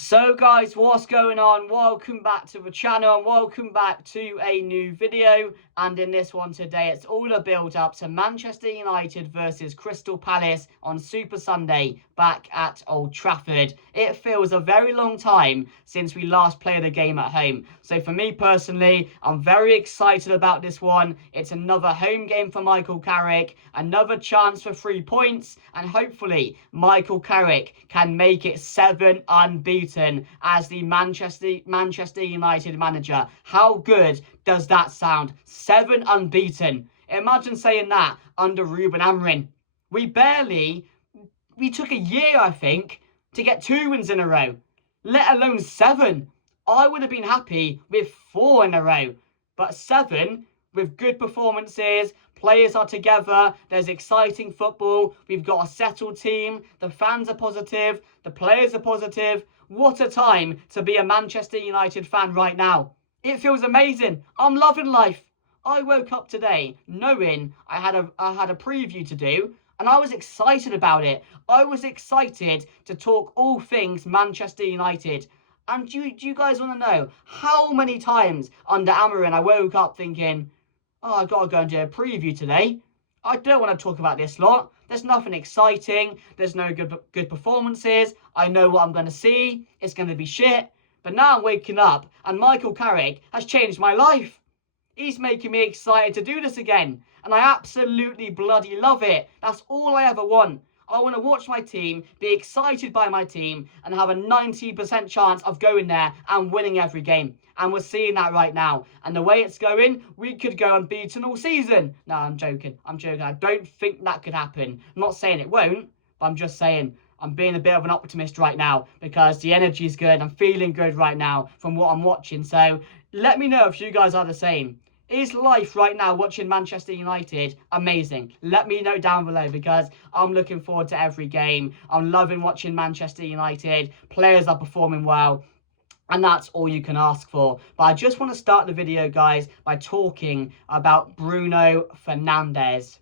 So guys, what's going on? Welcome back to the channel and welcome back to a new video. And in this one today, it's all a build up to Manchester United versus Crystal Palace on Super Sunday back at Old Trafford. It feels a very long time since we last played a game at home. So for me personally, I'm very excited about this one. It's another home game for Michael Carrick, another chance for 3 points, and hopefully Michael Carrick can make it 7 unbeaten as the Manchester United manager. How good does that sound? 7 unbeaten. Imagine saying that under Ruben Amorim. We took a year, I think, to get 2 wins in a row, let alone 7. I would have been happy with 4 in a row, but 7 with good performances. Players are together, there's exciting football, we've got a settled team, the fans are positive, the players are positive. What a time to be a Manchester United fan right now. It feels amazing. I'm loving life. I woke up today knowing I had a preview to do, and I was excited about it. I was excited to talk all things Manchester United. And do you guys want to know how many times under Amorim I woke up thinking, oh, I've got to go and do a preview today. I don't want to talk about this lot. There's nothing exciting. There's no good performances. I know what I'm going to see. It's going to be shit. But now I'm waking up and Michael Carrick has changed my life. He's making me excited to do this again. And I absolutely bloody love it. That's all I ever want. I want to watch my team, be excited by my team, and have a 90% chance of going there and winning every game. And we're seeing that right now. And the way it's going, we could go unbeaten all season. No, I'm joking. I don't think that could happen. I'm not saying it won't, but I'm just saying I'm being a bit of an optimist right now because the energy is good. I'm feeling good right now from what I'm watching. So let me know if you guys are the same. Is life right now watching Manchester United amazing? Let me know down below because I'm looking forward to every game. I'm loving watching Manchester United. Players are performing well. And that's all you can ask for. But I just want to start the video, guys, by talking about Bruno Fernandes.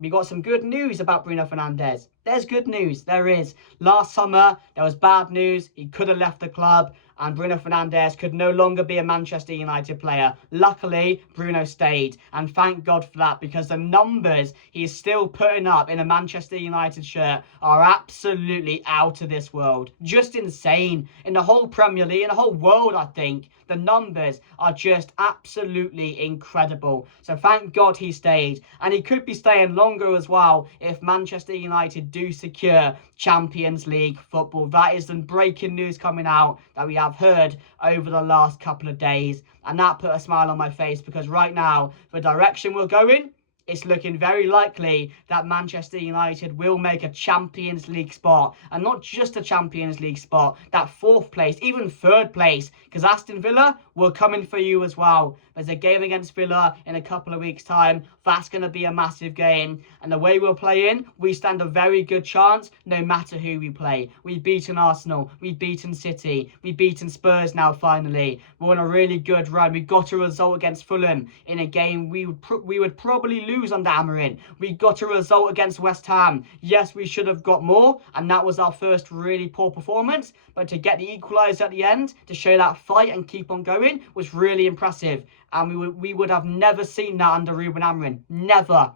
We got some good news about Bruno Fernandes. There's good news. There is. Last summer, there was bad news. He could have left the club and Bruno Fernandes could no longer be a Manchester United player. Luckily, Bruno stayed. And thank God for that because the numbers he's still putting up in a Manchester United shirt are absolutely out of this world. Just insane. In the whole Premier League, in the whole world, I think. The numbers are just absolutely incredible. So thank God he stayed. And he could be staying longer as well if Manchester United do secure Champions League football. That is the breaking news coming out that we have heard over the last couple of days. And that put a smile on my face because right now, the direction we're going, it's looking very likely that Manchester United will make a Champions League spot. And not just a Champions League spot, that 4th place, even 3rd place. Because Aston Villa will come in for you as well. There's a game against Villa in a couple of weeks' time. That's going to be a massive game. And the way we're playing, we stand a very good chance no matter who we play. We've beaten Arsenal. We've beaten City. We've beaten Spurs now finally. We're on a really good run. We got a result against Fulham in a game we would probably lose under Amorim. We got a result against West Ham. Yes, we should have got more. And that was our first really poor performance. But to get the equaliser at the end, to show that fight and keep on going, was really impressive. And we would have never seen that under Ruben Amorim. Never.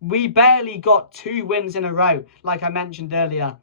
We barely got 2 wins in a row, like I mentioned earlier.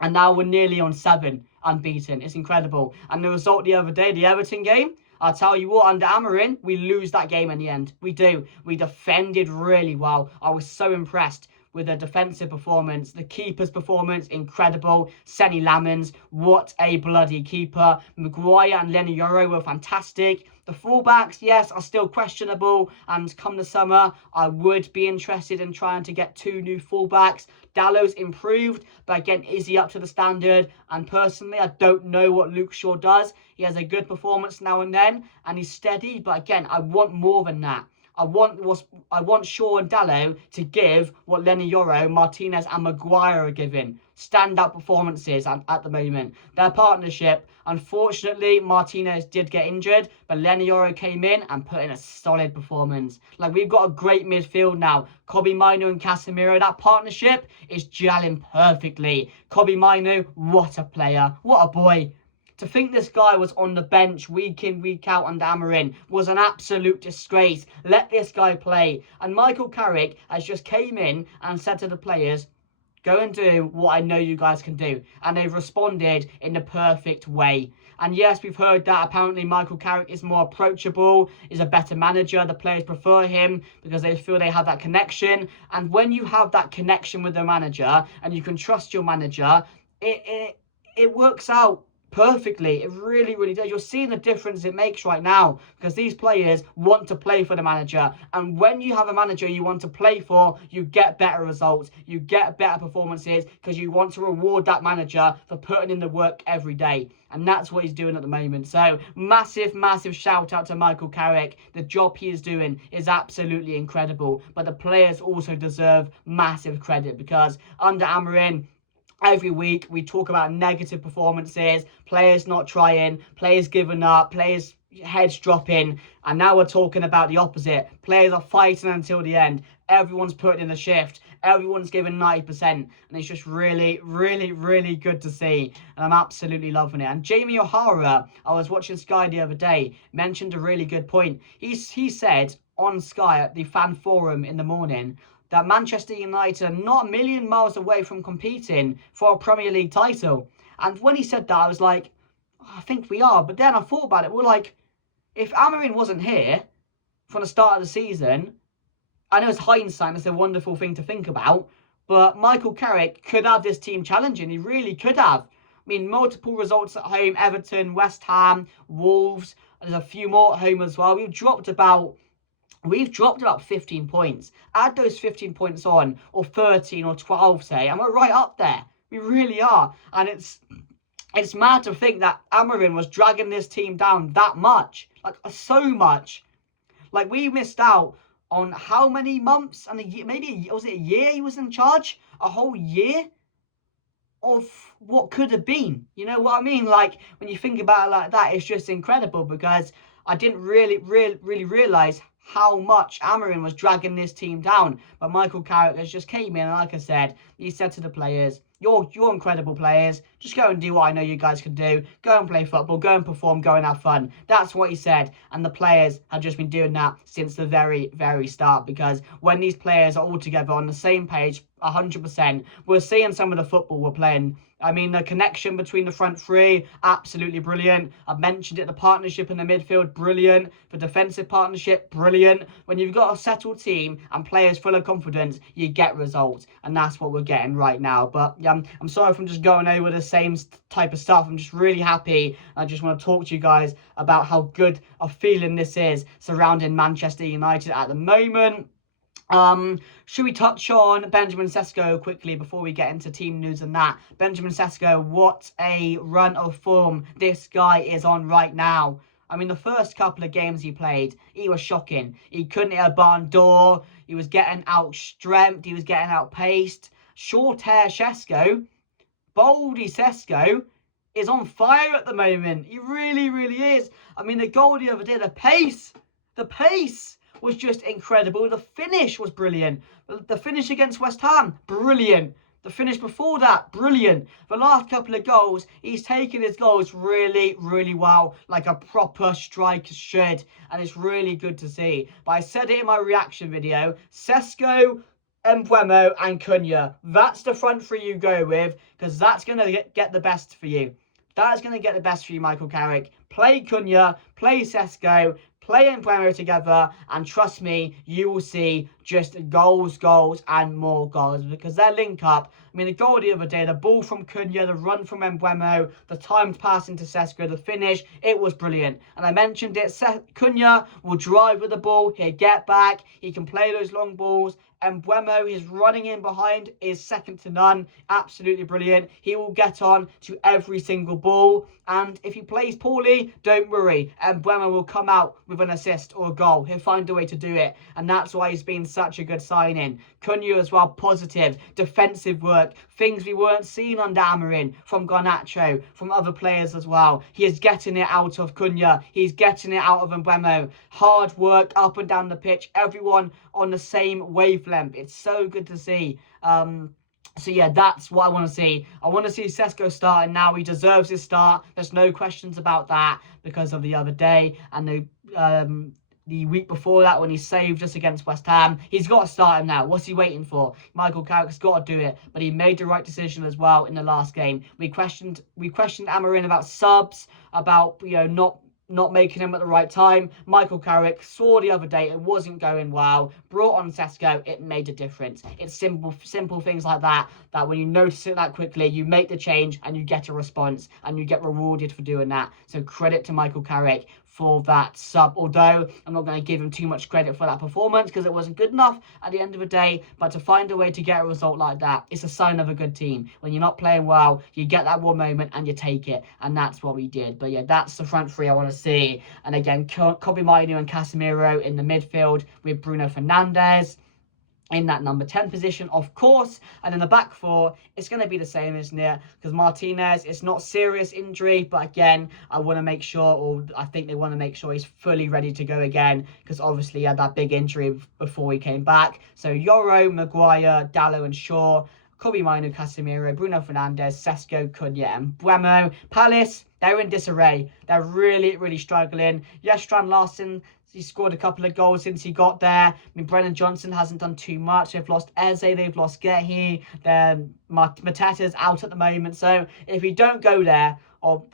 And now we're nearly on 7 unbeaten. It's incredible. And the result the other day, the Everton game, I'll tell you what, under Amorim, we lose that game in the end. We do. We defended really well. I was so impressed with the defensive performance. The keeper's performance, incredible. Senny Lamens, what a bloody keeper. Maguire and Lenny Yoro were fantastic. The fullbacks, yes, are still questionable. And come the summer, I would be interested in trying to get 2 new fullbacks. Dallow's improved, but again, is he up to the standard? And personally, I don't know what Luke Shaw does. He has a good performance now and then, and he's steady. But again, I want more than that. I want Shaw and Dallow to give what Lenny Yoro, Martinez and Maguire are giving. Standout performances at the moment. Their partnership, unfortunately, Martinez did get injured, but Lenny Yoro came in and put in a solid performance. Like, we've got a great midfield now. Kobbie Mainoo and Casemiro, that partnership is gelling perfectly. Kobbie Mainoo, what a player. What a boy. To think this guy was on the bench week in, week out under Amorim was an absolute disgrace. Let this guy play. And Michael Carrick has just came in and said to the players, go and do what I know you guys can do. And they've responded in the perfect way. And yes, we've heard that apparently Michael Carrick is more approachable, is a better manager. The players prefer him because they feel they have that connection. And when you have that connection with the manager and you can trust your manager, it works out perfectly. It really, really does. You're seeing the difference it makes right now because these players want to play for the manager. And when you have a manager you want to play for, you get better results. You get better performances because you want to reward that manager for putting in the work every day. And that's what he's doing at the moment. So massive, massive shout out to Michael Carrick. The job he is doing is absolutely incredible. But the players also deserve massive credit because under Amorim, every week we talk about negative performances, players not trying, players giving up, players heads dropping, and now we're talking about the opposite. Players are fighting until the end. Everyone's putting in the shift. Everyone's giving 90%, and it's just really, really, really good to see, and I'm absolutely loving it. And Jamie O'Hara, I was watching Sky the other day, mentioned a really good point. He said on Sky at the fan forum in the morning that Manchester United are not a million miles away from competing for a Premier League title. And when he said that, I was like, I think we are. But then I thought about it. We're like, if Amorim wasn't here from the start of the season, I know it's hindsight, it's a wonderful thing to think about, but Michael Carrick could have this team challenging. He really could have. I mean, multiple results at home, Everton, West Ham, Wolves, there's a few more at home as well. We've dropped about 15 points. Add those 15 points on, or 13 or 12, say, and we're right up there. We really are. And it's mad to think that Amorim was dragging this team down that much. Like, so much. Like, we missed out on how many months and a year, maybe, was it a year he was in charge? A whole year of what could have been. You know what I mean? Like, when you think about it like that, it's just incredible because I didn't really realise how much Amorim was dragging this team down. But Michael Carrick has just came in and, like I said, he said to the players, you're incredible players. Just go and do what I know you guys can do. Go and play football. Go and perform. Go and have fun. That's what he said. And the players have just been doing that since the very, very start. Because when these players are all together on the same page, 100%, we're seeing some of the football we're playing. I mean, the connection between the front three, absolutely brilliant. I've mentioned it, the partnership in the midfield, brilliant. The defensive partnership, brilliant. When you've got a settled team and players full of confidence, you get results. And that's what we're getting right now. But I'm sorry if I'm just going over the same type of stuff. I'm just really happy. I just want to talk to you guys about how good a feeling this is surrounding Manchester United at the moment. Should we touch on Benjamin Sesko quickly before we get into team news and that? Benjamin Sesko, what a run of form this guy is on right now. I mean, the first couple of games he played, he was shocking. He couldn't hit a barn door. He was getting outstrengthed. He was getting outpaced. Short hair Sesko, Baldy Sesko, is on fire at the moment. He really, really is. I mean, the goal the other day, the pace was just incredible. The finish was brilliant. The finish against West Ham, brilliant. The finish before that, brilliant. The last couple of goals, he's taken his goals really, really well, like a proper striker should, and it's really good to see. But I said it in my reaction video, Sesko, Mbeumo and Cunha, that's the front three you go with, because that's going to get the best for you. That is going to get the best for you, Michael Carrick. Play Cunha, play Sesko, play Mbeumo together, and trust me, you will see just goals, and more goals, because their link up. I mean, the goal the other day, the ball from Cunha, the run from Mbeumo, the timed pass into Sesko, the finish, it was brilliant. And I mentioned it, Cunha will drive with the ball, he'll get back, he can play those long balls. Mbeumo, his running in behind is second to none. Absolutely brilliant. He will get on to every single ball. And if he plays poorly, don't worry. Mbeumo will come out with an assist or a goal. He'll find a way to do it. And that's why he's been such a good signing. Cunha as well, positive, defensive work. Things we weren't seeing under Amorim, from Garnacho, from other players as well. He is getting it out of Cunha. He's getting it out of Mbeumo. Hard work up and down the pitch. Everyone on the same wavelength. It's so good to see. So yeah, that's what I want to see. I want to see Sesko starting now. He deserves his start. There's no questions about that because of the other day and the week before that when he saved us against West Ham. He's got to start him now. What's he waiting for? Michael Carrick's got to do it, but he made the right decision as well in the last game. We questioned Amarin about subs, about not making him at the right time. Michael Carrick saw the other day it wasn't going well, brought on Sesko, it made a difference. It's simple things like that when you notice it that quickly, you make the change and you get a response and you get rewarded for doing that. So credit to Michael Carrick for that sub, although I'm not going to give him too much credit for that performance because it wasn't good enough at the end of the day. But to find a way to get a result like that, it's a sign of a good team. When you're not playing well, you get that one moment and you take it, and that's what we did. But yeah, that's the front three I want to see. And again, Kobe Mainu and Casemiro in the midfield with Bruno Fernandes in that number 10 position, of course. And in the back four, it's going to be the same, isn't it? Because Martinez, it's not serious injury, but again, I want to make sure, or I think they want to make sure he's fully ready to go again, because obviously he had that big injury before he came back. So Yoro, Maguire, Dallo and Shaw, Kobe Mainu, Casemiro, Bruno Fernandes, Sesko, Cunha and Buemo. Palace, they're in disarray. They're really, really struggling. Yes, Strand Larsen, he scored a couple of goals since he got there. I mean, Brennan Johnson hasn't done too much. They've lost Eze, they've lost Gehi. Mateta's out at the moment. So if you don't go there or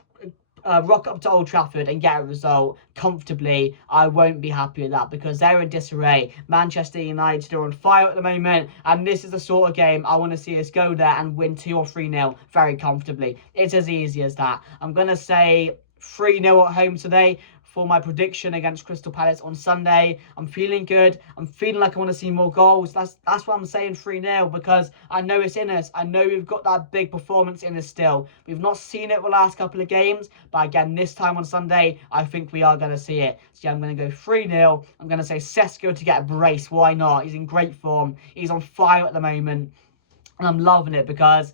rock up to Old Trafford and get a result comfortably, I won't be happy with that because they're in disarray. Manchester United are on fire at the moment, and this is the sort of game I want to see us go there and win 2 or 3-0 very comfortably. It's as easy as that. I'm going to say 3-0 at home today for my prediction against Crystal Palace on Sunday. I'm feeling good. I'm feeling like I want to see more goals. That's why I'm saying 3-0, because I know it's in us. I know we've got that big performance in us still. We've not seen it the last couple of games, but again, this time on Sunday, I think we are going to see it. So yeah, I'm going to go 3-0. I'm going to say Sesko to get a brace. Why not? He's in great form. He's on fire at the moment. And I'm loving it because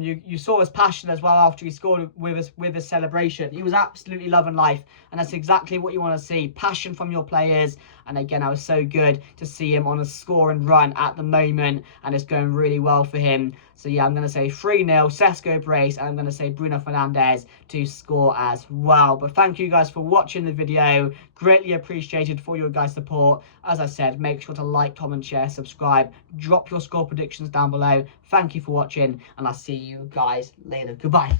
you saw his passion as well after he scored with his celebration. He was absolutely loving life, and that's exactly what you want to see. Passion from your players. And again, I was so good to see him on a scoring run at the moment, and it's going really well for him. So yeah, I'm going to say 3-0, Sesko brace, and I'm going to say Bruno Fernandes to score as well. But thank you guys for watching the video. Greatly appreciated for your guys' support. As I said, make sure to like, comment, share, subscribe. Drop your score predictions down below. Thank you for watching, and I'll see you guys later. Goodbye.